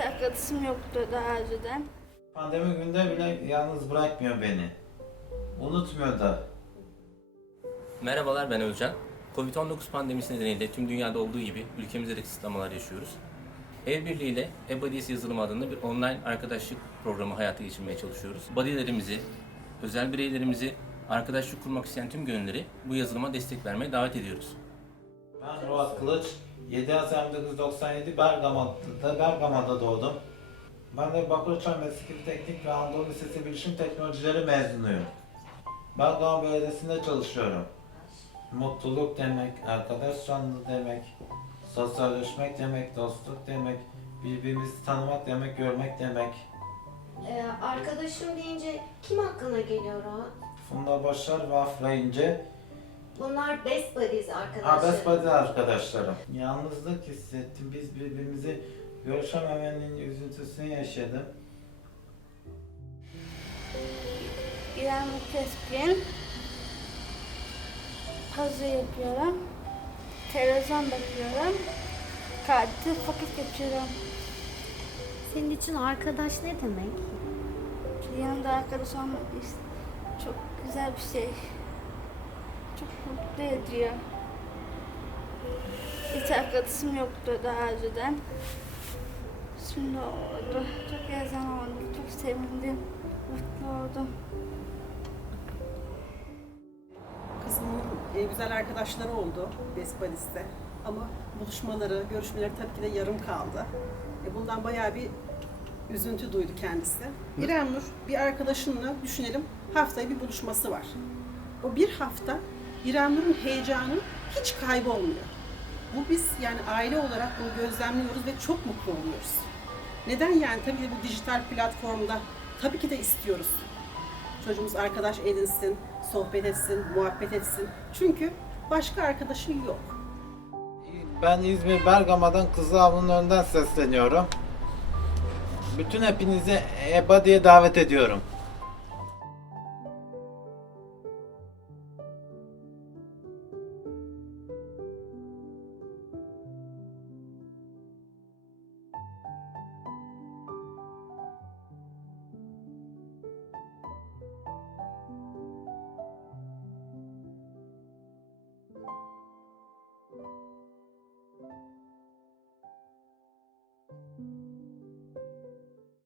Arkadaşım yoktu daha önceden. Pandemi günde bile yalnız bırakmıyor beni. Unutmuyor da. Merhabalar ben Özcan. Covid-19 pandemisi nedeniyle tüm dünyada olduğu gibi ülkemizde de kısıtlamalar yaşıyoruz. Ev birliğiyle eBuddies yazılım adında bir online arkadaşlık programı hayata geçirmeye çalışıyoruz. Buddy'lerimizi, özel bireylerimizi, arkadaşlık kurmak isteyen tüm gönülleri bu yazılıma destek vermeye davet ediyoruz. Ben Ruat Kılıç. 7 Haziran 1997 Bergama'da, Bergama'da doğdum. Ben de Bakırçay Mesleki Teknik ve Anadolu Lisesi Bilişim Teknolojileri mezunuyum. Bergama Belediyesi'nde çalışıyorum. Mutluluk demek, arkadaş canlı demek, sosyalleşmek demek, dostluk demek, birbirimizi tanımak demek, görmek demek. Ee, arkadaşım deyince kim aklına geliyor Rahat? Funda Başar ve Afra İnce, Bunlar best buddies arkadaşlar. Abes arkadaşlarım. Yalnızlık hissettim. Biz birbirimizi görüşememenin üzüntüsünü yaşadım. İrem Keskin. Puzzle yapıyorum. Televizyon bakıyorum. Katil vakit geçiriyorum. Senin için arkadaş ne demek? Yanında arkadaş olmak çok güzel bir şey. Çok mutlu ediyor. Hiç arkadaşım yoktu daha önceden. Şimdi oldu. Çok heyecan oldu. Çok sevindim. Mutlu oldum. Kızımın e, güzel arkadaşları oldu Besbalis'te. Ama buluşmaları, görüşmeleri tabii ki de yarım kaldı. E, bundan bayağı bir üzüntü duydu kendisi. İrem Nur bir arkadaşınla düşünelim haftaya bir buluşması var. O bir hafta İrem heyecanı hiç kaybolmuyor. Bu biz yani aile olarak bunu gözlemliyoruz ve çok mutlu oluyoruz. Neden yani tabii bu dijital platformda tabii ki de istiyoruz. Çocuğumuz arkadaş edinsin, sohbet etsin, muhabbet etsin. Çünkü başka arkadaşı yok. Ben İzmir Bergama'dan Kızılavlu'nun önünden sesleniyorum. Bütün hepinizi EBA diye davet ediyorum.